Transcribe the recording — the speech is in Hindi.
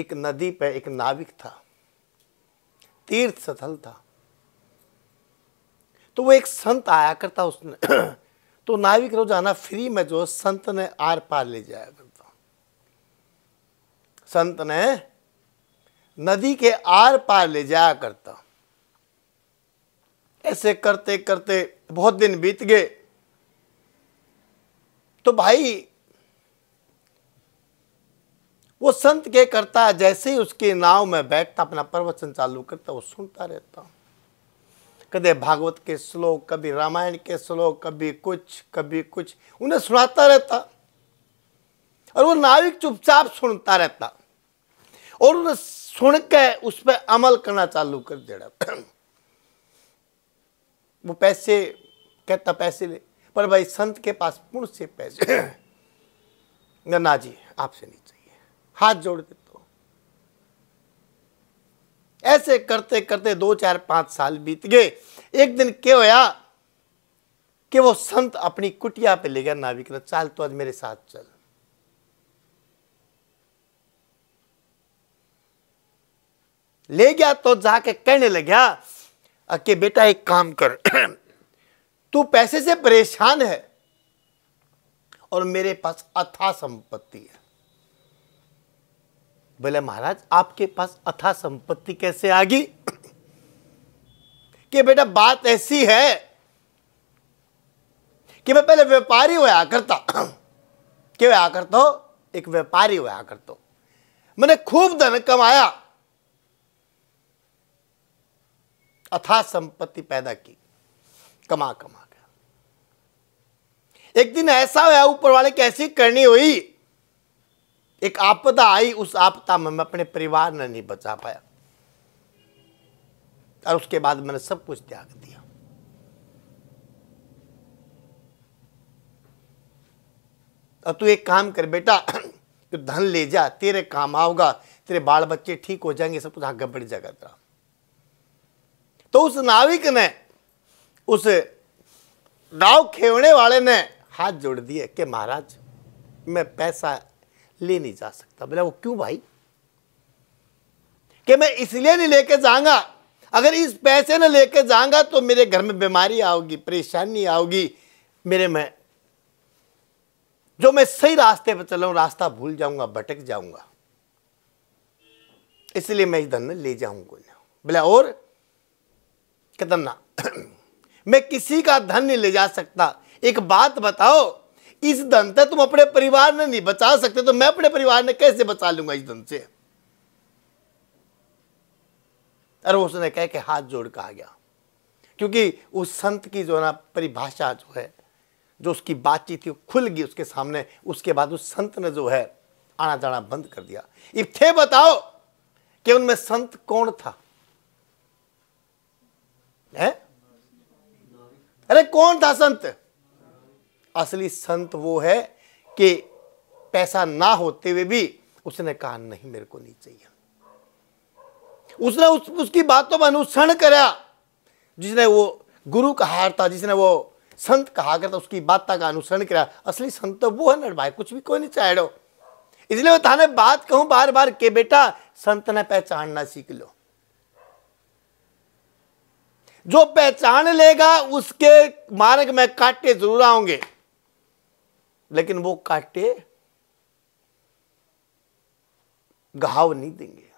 एक नदी पे एक नाविक था, तीर्थ स्थल था। तो वो एक संत आया करता उसने तो नाविक रोजाना फ्री में जो संत ने आर पार ले जाया करता। संत ने नदी के आर पार ले जाया करता। ऐसे करते करते बहुत दिन बीत गए। तो भाई वो संत के करता, जैसे ही उसके नाव में बैठता, अपना प्रवचन चालू करता, वो सुनता रहता। कभी भागवत के श्लोक, कभी रामायण के श्लोक, कभी कुछ उन्हें सुनाता रहता। और वो नाविक चुपचाप सुनता रहता और उन्हें सुन के उस पर अमल करना चालू कर देना। वो पैसे कहता, पैसे ले, पर भाई संत के पास पुण्य से पैसे ना जी, आपसे नहीं चाहिए, हाथ जोड़ देता। ऐसे करते करते 2 4 5 साल बीत गए। एक दिन क्या होया कि वो संत अपनी कुटिया पे ले गया नाविक ने, चल तो आज मेरे साथ चल। ले गया तो जाके कहने लगा कि बेटा एक काम कर, तू पैसे से परेशान है और मेरे पास अथाह संपत्ति है। बोले महाराज आपके पास अथाह संपत्ति कैसे आ गई? कि बेटा बात ऐसी है कि मैं पहले व्यापारी हुआ करता। क्या हुआ करता हो? एक व्यापारी हुआ करता। मैंने खूब धन कमाया, अथाह संपत्ति पैदा की, कमा के। एक दिन ऐसा हुआ, ऊपर वाले की ऐसी करनी हुई, एक आपदा आई। उस आपदा में मैं अपने परिवार ने नहीं बचा पाया और उसके बाद मैंने सब कुछ त्याग दिया। अब तू एक काम कर बेटा, तू धन ले जा, तेरे काम आओगा, तेरे बाल बच्चे ठीक हो जाएंगे, सब कुछ आगे बढ़ जाएगा तेरा। तो उस नाविक ने, उस नाव खेवने वाले ने हाथ जोड़ दिए कि महाराज मैं पैसा ले नहीं जा सकता। बोला वो क्यों भाई? कि मैं इसलिए नहीं लेके जाऊंगा, अगर इस पैसे न लेके जाऊंगा तो मेरे घर में बीमारी आओगी, परेशानी आओगी, मेरे में जो मैं सही रास्ते पर चल रहा हूं रास्ता भूल जाऊंगा, भटक जाऊंगा, इसलिए मैं इस धन ले जाऊंगा। बोला और? कहता ना मैं किसी का धन नहीं ले जा सकता। एक बात बताओ, इस धन से तुम अपने परिवार ने नहीं बचा सकते तो मैं अपने परिवार ने कैसे बचा लूंगा इस धन से? अरे उसने कह के हाथ जोड़ के आ गया, क्योंकि उस संत की जो ना परिभाषा जो है, जो उसकी बातचीत थी, खुल गई उसके सामने। उसके बाद उस संत ने जो है आना जाना बंद कर दिया। अब थे बताओ कि उनमें संत कौन था? है? अरे कौन था संत? असली संत वो है कि पैसा ना होते हुए भी उसने कहा नहीं मेरे को नहीं चाहिए। उसने उसकी बातों में अनुसरण करा। जिसने वो गुरु कहा था, जिसने वो संत कहा करता, उसकी बात का अनुसरण करा। असली संत तो वो है ना भाई, कुछ भी कोई नहीं चाहे। इसलिए थाने बात कहूं बार बार के बेटा संत ने पहचानना सीख लो। जो पहचान लेगा उसके मार्ग में कांटे जरूर आएंगे, लेकिन वो कांटे घाव नहीं देंगे।